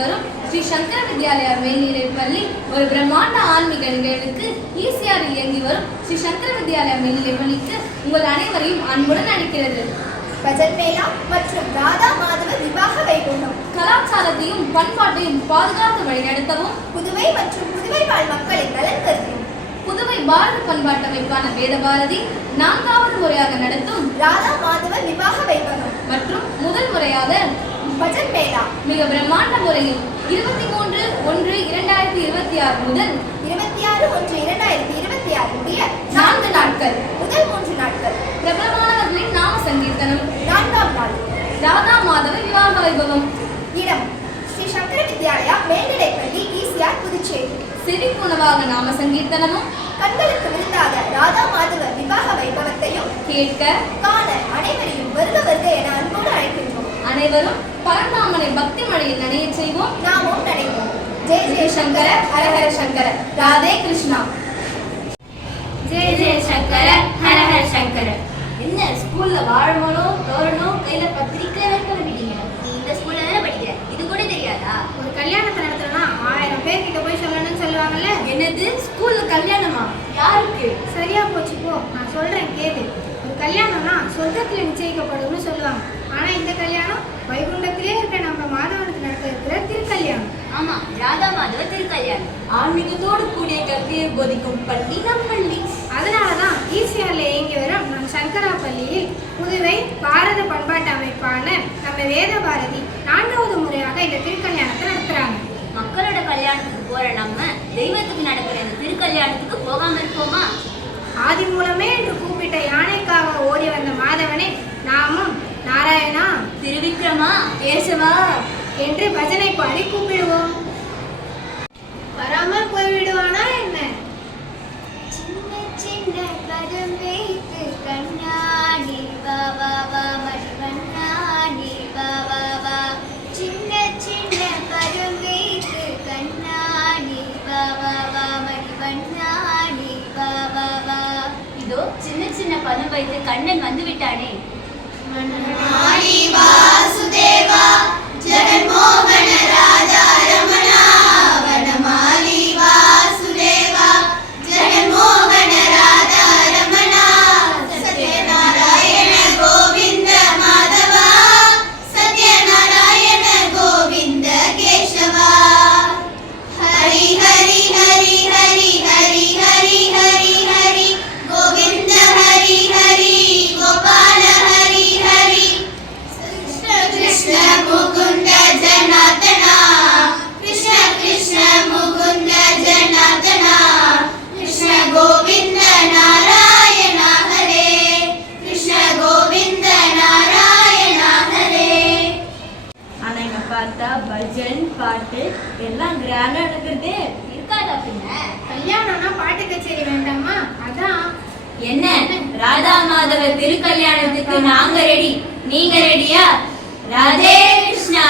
வரும் ஸ்ரீ சங்கர வித்யாலயா மேல்நிலைப் பள்ளி ஒரு பிரம்மாண்ட ஆன்மீக நிகழ்வுக்கு ஈசிஆரில் இயங்கி வரும் ஸ்ரீ சங்கர வித்யாலயா மேல்நிலைப் பள்ளிக்கு உங்கள் அனைவரையும் அன்புடன் அழைக்கிறது. பஜன் மேளா மற்றும் ராதா மாதவ விவாக வைபவம் கலாச்சாரத்தையும் பண்பாட்டையும் பாதுகாத்து வழிநடத்தவும் புதுவை மற்றும் புதுவை வாழ் மக்களின் நலன் கருதியும் புதுவை பாரத பண்பாட்டமைப்பான வேத பாரதி 4வது முறையாக நடத்தும் ராதா மாதவ விவாக வைபவம் மற்றும் முதல் முறையாக பஜன் மேளா மிக பிரம்மாண்ட முறையில் 23/1/2026 முதல் 26/1/2026 முடிய 4 நாட்கள் முதல் 3 நாட்கள் பிரபலமானவர்களின் நாம சங்கீர்த்தனம் 4ஆம் நாள் ராதா மாதவ விவாக வைபவம். இடம் ஸ்ரீ சங்கர வித்யாலயா மேல்நிலைப் பள்ளி ஈசிஆர் புதுச்சேரி. செவிப்புணவாக நாம சங்கீர்த்தனமும் கண்களுக்கு விருந்தாக ராதா மாதவ விவாக வைபவத்தையும் கேட்க காண அனைவரையும் வருக வருக என அன்போடு அழைக்கின்றோம். அனைவரும் பரந்தாமனை பக்தி மழையில் நனைய செய்வோம், நாமும் நடைபோம். ஜெய ஜெய சங்கர ஹர ஹர சங்கர ராதே கிருஷ்ணா. ஜெய ஜெய சங்கர ஹர ஹர சங்கர. என்ன ஸ்கூல்ல வாழைமரம் தோரணம் கையில பத்திரிக்கை கிளம்பிட்டீங்க? நீ இந்த ஸ்கூல்ல தானே படிக்கிற, இது கூட தெரியாதா? ஒரு கல்யாணத்தை நடத்தணும்னா 1000 பேர்கிட்ட போய் சொல்லணும்னு சொல்லுவாங்கல்ல. என்னது ஸ்கூல்ல கல்யாணமா? யாருக்கு? சரியா போச்சு போ, நான் சொல்றேன் கேளு. ஒரு கல்யாணம்னா சொர்க்கத்துல நிச்சயிக்கப்படும்னு சொல்லுவாங்க. ஆனா இந்த கல்யாணம் வைகுண்டத்திலே இருக்கிற நம்ம மாதவனுக்கு நடக்க இருக்கிற திருக்கல்யாணம். ஆமா, ராதா மாதவ திருக்கல்யாணம். ஆன்மீகத்தோடு கூடிய கல்வியை போதிக்கும் பள்ளி நம் பள்ளி. அதனாலதான் ஈசிஆர்ல இயங்கி வரும் நம் சங்கரா பள்ளியில் புதுவை பாரத பண்பாட்டு அமைப்பான நம்ம வேத பாரதி 4வது முறையாக இந்த திருக்கல்யாணத்தை நடத்துறாங்க. மக்களோட கல்யாணத்துக்கு போற நம்ம தெய்வத்துக்கு நடக்கிற இந்த திருக்கல்யாணத்துக்கு போகாம இருப்போமா? ஆதி மூலமே என்று கூப்பிட்ட யானைக்காக ஓடி வந்த மாதவனை நாமும் நாராயணா, திருவிக்ரமா, கேசவா என்று பஜனை பாடி கூப்பிடுவோம். வராமல் போய்விடுவானா என்ன? சின்ன சின்ன பதம் வைத்து கண்ணாடி வா வா வா மணிவண்ணாடி வா வா வா. சின்ன சின்ன பதம் வைத்து கண்ணாடி வா வா வா மணிவண்ணாடி வா வா வா. இதோ சின்ன சின்ன பதம் வைத்து கண்ணன் வந்து விட்டானே. மணி வாசுதேவா ஜெகன்மோகன ராஜா ரமணா வனமாலி வாசுதேவா ஜெகன்மோகன ராஜா ரமணா சத்யநாராயண கோவிந்த மாதவா சத்யநாராயண கோவிந்த கேசவா. ஹரி ஹரி ஹரி ஹரி ஹரி ஹரி ஹரி ஹரி கோவிந்த ஹரி ஹரி கோபால ஹரி ஹரி கிருஷ்ண முகுந்த ஜனார்தனா கிருஷ்ண கிருஷ்ண முகுந்த ஜனார்தனா கிருஷ்ண கோவிந்த நாராயண ஹரே கிருஷ்ண கோவிந்த நாராயண ஹரே. ஆனா இங்க பார்த்தா பஜன் பாட்டு எல்லாம் கிராண்டா நடக்குது இருக்காதா? பின்ன கல்யாணம்னா பாட்டு கச்சேரி வேண்டாமா? அதான். என்ன ராதா மாதவ திருக்கல்யாணத்துக்கு நாங்க ரெடி, நீங்க ரெடியா? ராதே கிருஷ்ணா.